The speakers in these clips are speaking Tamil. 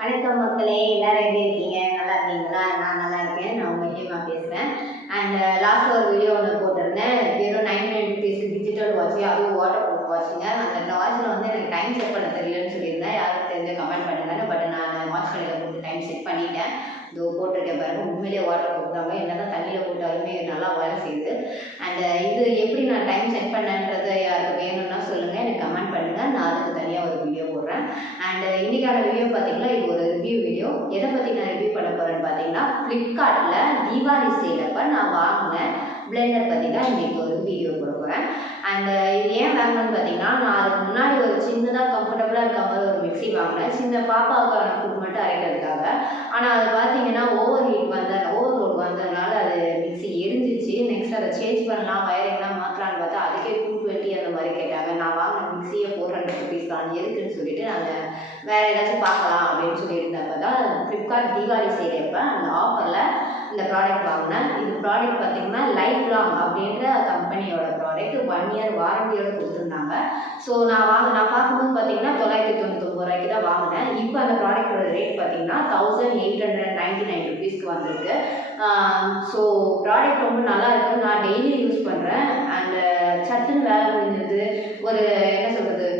வணக்கம் மக்களே, எல்லாரும் எப்படி இருக்கீங்க? நல்லா இருக்கீங்களா? நான் நல்லா இருக்கேன். நான் உங்க ஹேமா பேசுகிறேன். அண்ட் லாஸ்ட் ஒரு வீடியோ ஒன்று போட்டிருந்தேன். வெறும் 99 ருபீஸ் டிஜிட்டல் வாட்ச், அதுவும் வாட்டர் ப்ரூஃப் வாட்சுங்க. அந்த வாட்சில் வந்து எனக்கு டைம் செட் பண்ண தெரியலன்னு சொல்லியிருந்தேன். யாரும் தெரிஞ்ச கமெண்ட் பண்ணுங்கன்னு. பட் நான் வாட்ச் கடையில் கொடுத்து டைம் செட் பண்ணிட்டேன். இதோ போட்டிருக்கேன் பாருங்க, உண்மையிலேயே வாட்டர் ப்ரூஃப் தாங்க. என்னதான் தண்ணியில் போட்டாலுமே நல்லா வேலை செய்யுது. அண்ட் இது எப்படி நான் டைம் செட் பண்ணேன்றது யாருக்கு வேணும்னா சொல்லுங்கள், எனக்கு கமெண்ட் பண்ணுங்கள். நான் அதுக்கு தனியாக ஒரு வீடியோ போடுறேன். அண்ட் இன்னைக்கான வீடியோ பார்த்தீங்கன்னா, இது ஒரு ரிவ்யூ வீடியோ. எதை பற்றி நான் ரிவ்யூ பண்ண போகிறேன்னு பார்த்தீங்கன்னா, ஃப்ளிப்கார்ட்டில் தீபாவளி சேலப்போ நான் வாங்கினேன் பிளெண்டர் பற்றி தான் இன்றைக்கி ஒரு வீடியோ போட போகிறேன். அண்ட் இது ஏன் வாங்கினேன்னு பார்த்தீங்கன்னா, நான் அதுக்கு முன்னாடி ஒரு சின்னதாக கம்ஃபர்டபுளாக இருக்க மாதிரி ஒரு மிக்ஸி வாங்கினேன், சின்ன பாப்பாவுக்கான ஃபுட் மட்டும் அரைக்கிறதுக்காக. ஆனால் அது பார்த்தீங்கன்னா ஓவர்லோட் வந்ததுனால அது மிக்ஸி எரிஞ்சிச்சு. நெக்ஸ்ட் அதை சேஞ்ச் பண்ணலாம், வயரிங்லாம் மாற்றலான்னு பார்த்தா அதுக்கே 220 அந்த மாதிரி கேட்டாங்க. நான் வாங்கின மிக்ஸியை 400 ருபீஸ் தான், எதுக்குன்னு சொல்லிட்டு நாங்கள் வேறு ஏதாச்சும் பார்க்கலாம் அப்படின்னு சொல்லியிருந்தப்ப தான் ஃப்ளிப்கார்ட் தீபாவளி சேலைப்போ அந்த ஆஃபரில் இந்த ப்ராடக்ட் வாங்கினேன். இது ப்ராடக்ட் பார்த்தீங்கன்னா லைஃப் லாங் அப்படின்ற கம்பெனியோட ப்ராடக்ட், 1 இயர் வாரண்டியோடு கொடுத்துருந்தாங்க. ஸோ நான் பார்க்கும்போது பார்த்தீங்கன்னா 999 ரூபாய்க்கு தான் வாங்கினேன். இப்போ அந்த ப்ராடக்டோட ரேட் பார்த்தீங்கன்னா 1899 ருபீஸ்க்கு வந்திருக்கு. ஸோ ப்ராடக்ட் ரொம்ப நல்லா இருக்குது. நான் டெய்லி யூஸ் பண்ணுறேன். அண்ட் சட்டுன்னு வேலை முடிஞ்சது. ஒரு என்ன சொல்கிறது,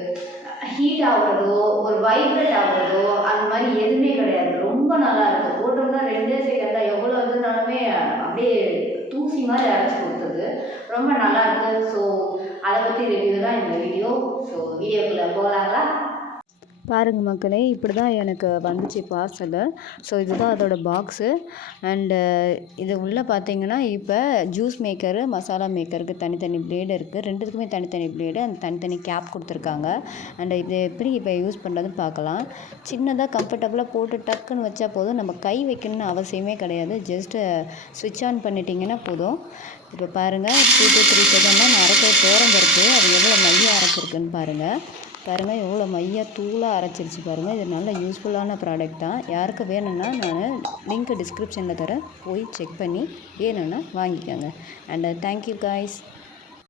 ஹீட் ஆகுறதோ ஒரு வைப்ரேட் ஆகுறதோ அந்த மாதிரி எதுவுமே கிடையாது. ரொம்ப நல்லா இருக்குது. போட்டோம்னா 2 செகண்ட் தான், எவ்வளோ இதுனாலுமே அப்படியே தூசி மாதிரி அரைச்சி கொடுத்தது. ரொம்ப நல்லா இருக்குது. ஸோ அதை பற்றி ரிவ்யூ தான் இந்த வீடியோ. ஸோ வீடியோக்குள்ளே போகலாங்களா? பாருங்கள் மக்களே, இப்படி தான் எனக்கு வந்துச்சு பார்சலு. ஸோ இதுதான் அதோட பாக்ஸு. அண்டு இது உள்ளே பார்த்தீங்கன்னா, இப்போ ஜூஸ் மேக்கரு, மசாலா மேக்கருக்கு தனித்தனி பிளேடு இருக்குது. ரெண்டுத்துக்குமே தனித்தனி பிளேடு, அந்த தனித்தனி கேப் கொடுத்துருக்காங்க. அண்டு இது எப்படி இப்போ யூஸ் பண்ணுறதுன்னு பார்க்கலாம். சின்னதாக கம்ஃபர்டபுளாக போட்டு டக்குன்னு வச்சா போதும். நம்ம கை வைக்கணும்னு அவசியமே கிடையாது. ஜஸ்ட்டு ஸ்விட்ச் ஆன் பண்ணிட்டீங்கன்னா போதும். இப்போ பாருங்கள், 2 to 3 செகண்ட் தான் நான் அரைக்க போகிறேன் இருக்குது. அது எவ்வளோ மையாக அரைச்சிருக்குன்னு பாருங்கள். எவ்வளோ மையாக தூளாக அரைச்சிருச்சு பாருங்கள். இது நல்ல யூஸ்ஃபுல்லான ப்ராடக்ட் தான். யாருக்கு வேணும்னா நான் லிங்க் டிஸ்கிரிப்ஷனில் தரேன், போய் செக் பண்ணி வேணும்னா வாங்கிக்கோங்க. And thank you guys.